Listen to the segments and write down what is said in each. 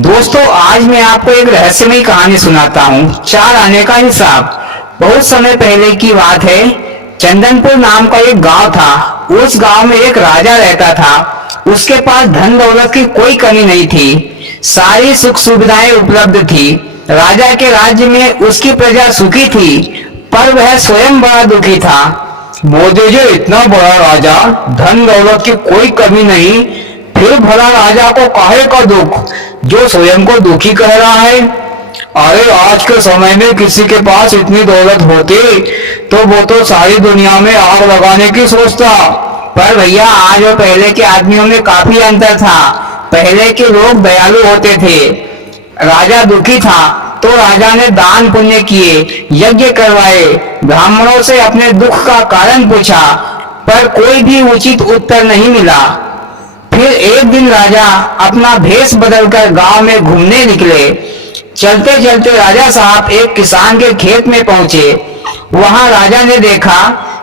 दोस्तों, आज मैं आपको एक रहस्यमयी कहानी सुनाता हूँ, 4 आने का हिसाब। बहुत समय पहले की बात है। चंदनपुर नाम का एक गांव था। उस गांव में एक राजा रहता था। उसके पास धन दौलत की कोई कमी नहीं थी। सारी सुख सुविधाएं उपलब्ध थी। राजा के राज्य में उसकी प्रजा सुखी थी, पर वह स्वयं बड़ा दुखी था। मोदी जी, इतना बड़ा राजा, धन दौलत की कोई कमी नहीं, फिर भला राजा को काहे का दुख, जो स्वयं को दुखी कह रहा है। अरे, आज के समय में किसी के पास इतनी दौलत होती तो वो तो सारी दुनिया में आग लगाने की सोचता। पर भैया, आज और पहले के आदमियों में काफी अंतर था। पहले के लोग दयालु होते थे। राजा दुखी था तो राजा ने दान पुण्य किए, यज्ञ करवाए, ब्राह्मणों से अपने दुख का कारण पूछा, पर कोई भी उचित उत्तर नहीं मिला। फिर एक दिन राजा अपना भेष बदलकर गांव में घूमने निकले। चलते चलते राजा साहब एक किसान के खेत में पहुंचे। वहां राजा ने देखा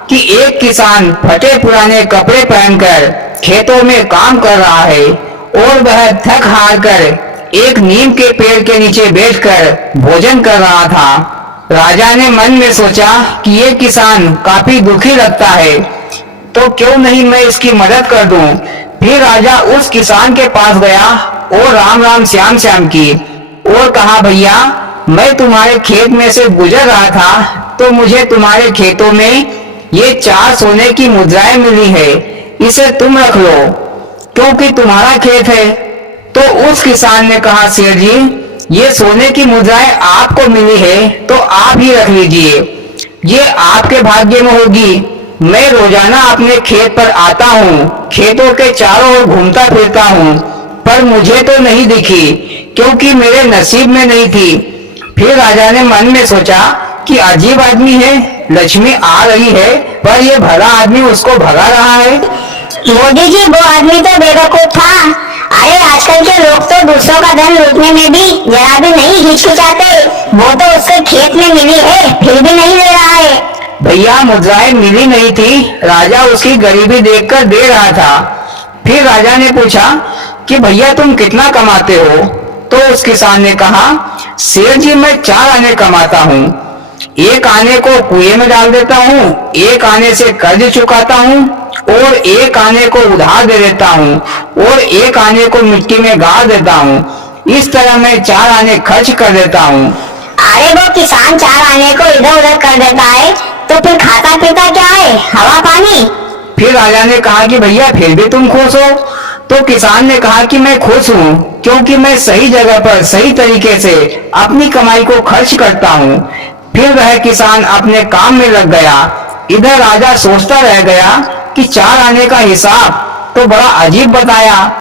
कि एक किसान फटे पुराने कपड़े पहनकर खेतों में काम कर रहा है और वह थक हार कर एक नीम के पेड़ के नीचे बैठकर भोजन कर रहा था। राजा ने मन में सोचा कि ये किसान काफी दुखी लगता है, तो क्यों नहीं मैं इसकी मदद कर दूं। फिर राजा उस किसान के पास गया और राम राम श्याम श्याम की और कहा, भैया, मैं तुम्हारे खेत में से गुजर रहा था तो मुझे तुम्हारे खेतों में ये 4 सोने की मुद्राएं मिली है, इसे तुम रख लो क्योंकि तुम्हारा खेत है। तो उस किसान ने कहा, सेठ जी, ये सोने की मुद्राएं आपको मिली है तो आप ही रख लीजिए, ये आपके भाग्य में होगी। मैं रोजाना अपने खेत पर आता हूँ, खेतों के चारों ओर घूमता फिरता हूँ, पर मुझे तो नहीं दिखी क्योंकि मेरे नसीब में नहीं थी। फिर राजा ने मन में सोचा कि अजीब आदमी है, लक्ष्मी आ रही है पर ये भला आदमी उसको भगा रहा है। मोदी जी, वो आदमी तो बेवकूफ था। अरे, आजकल के लोग तो दूसरों का धन लूटने में भी जरा भी नहीं हिचकिचाते। वो तो उसके खेत में मिली है फिर भी नहीं ले रहा है। भैया, मुद्राएं मिली नहीं थी, राजा उसकी गरीबी देखकर दे रहा था। फिर राजा ने पूछा कि भैया, तुम कितना कमाते हो। तो उस किसान ने कहा, सेठ जी, मैं 4 आने कमाता हूँ। एक आने को कुएं में डाल देता हूँ, एक आने से कर्ज चुकाता हूँ और एक आने को उधार दे देता हूँ और एक आने को मिट्टी में गाड़ देता हूँ। इस तरह मैं 4 आने खर्च कर देता हूँ। अरे, वो किसान 4 आने को इधर उधर कर देता है तो फिर खाता पीता क्या है, हवा पानी। फिर राजा ने कहा कि भैया, फिर भी तुम खुश हो। तो किसान ने कहा कि मैं खुश हूँ क्योंकि मैं सही जगह पर सही तरीके से अपनी कमाई को खर्च करता हूँ। फिर वह किसान अपने काम में लग गया। इधर राजा सोचता रह गया कि 4 आने का हिसाब तो बड़ा अजीब बताया।